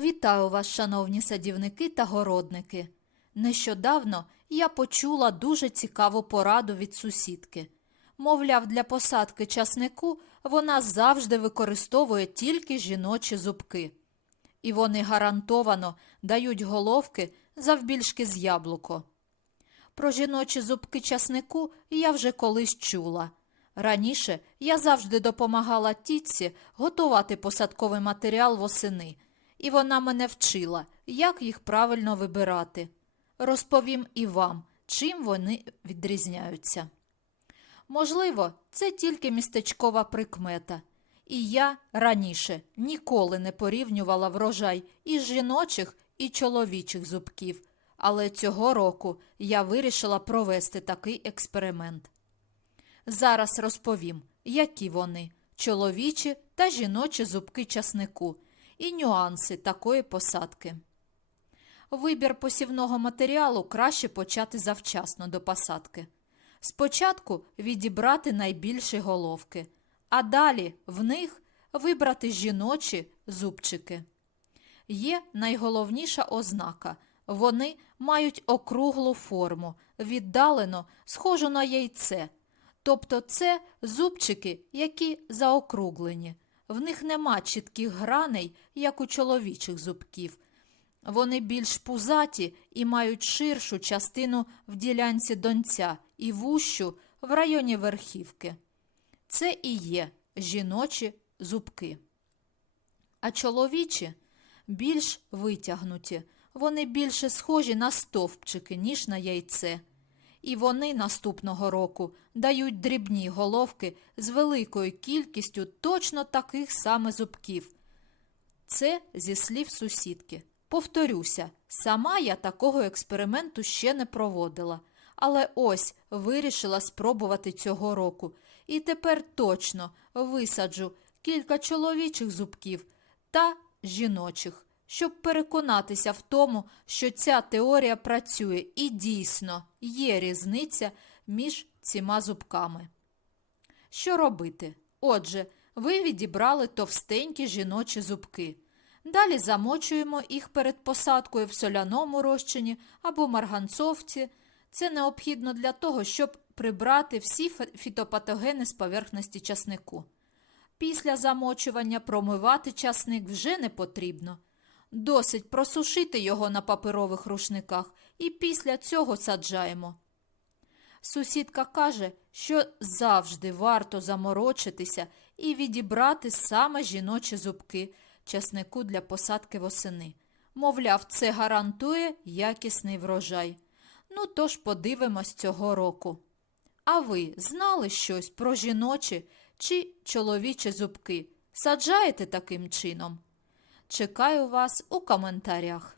Вітаю вас, шановні садівники та городники. Нещодавно я почула дуже цікаву пораду від сусідки. Мовляв, для посадки часнику вона завжди використовує тільки жіночі зубки. І вони гарантовано дають головки завбільшки з яблуко. Про жіночі зубки часнику я вже колись чула. Раніше я завжди допомагала тітці готувати посадковий матеріал восени, і вона мене вчила, як їх правильно вибирати. Розповім і вам, чим вони відрізняються. Можливо, це тільки містечкова прикмета. І я раніше ніколи не порівнювала врожай і жіночих, і чоловічих зубків, але цього року я вирішила провести такий експеримент. Зараз розповім, які вони чоловічі та жіночі зубки часнику і нюанси такої посадки. Вибір посівного матеріалу краще почати завчасно до посадки. Спочатку відібрати найбільші головки, а далі в них вибрати жіночі зубчики. Є найголовніша ознака вони мають округлу форму, віддалено схожу на яйце. Тобто це зубчики, які заокруглені. В них нема чітких граней, як у чоловічих зубків. Вони більш пузаті і мають ширшу частину в ділянці донця і вущу в районі верхівки. Це і є жіночі зубки. А чоловічі більш витягнуті, вони більше схожі на стовпчики, ніж на яйце. І вони наступного року дають дрібні головки з великою кількістю точно таких саме зубків. Це зі слів сусідки. Повторюся, сама я такого експерименту ще не проводила, але ось вирішила спробувати цього року. І тепер точно висаджу кілька чоловічих зубків та жіночих, щоб переконатися в тому, що ця теорія працює і дійсно є різниця між цими зубками. Що робити? Отже, ви відібрали товстенькі жіночі зубки. Далі замочуємо їх перед посадкою в соляному розчині або марганцовці. Це необхідно для того, щоб прибрати всі фітопатогени з поверхності часнику. Після замочування промивати часник вже не потрібно. Досить просушити його на паперових рушниках і після цього саджаємо. Сусідка каже, що завжди варто заморочитися і відібрати саме жіночі зубки часнику для посадки восени. Мовляв, це гарантує якісний врожай. Ну тож подивимось цього року. А ви знали щось про жіночі чи чоловічі зубки? Саджаєте таким чином? Чекаю вас у коментарях.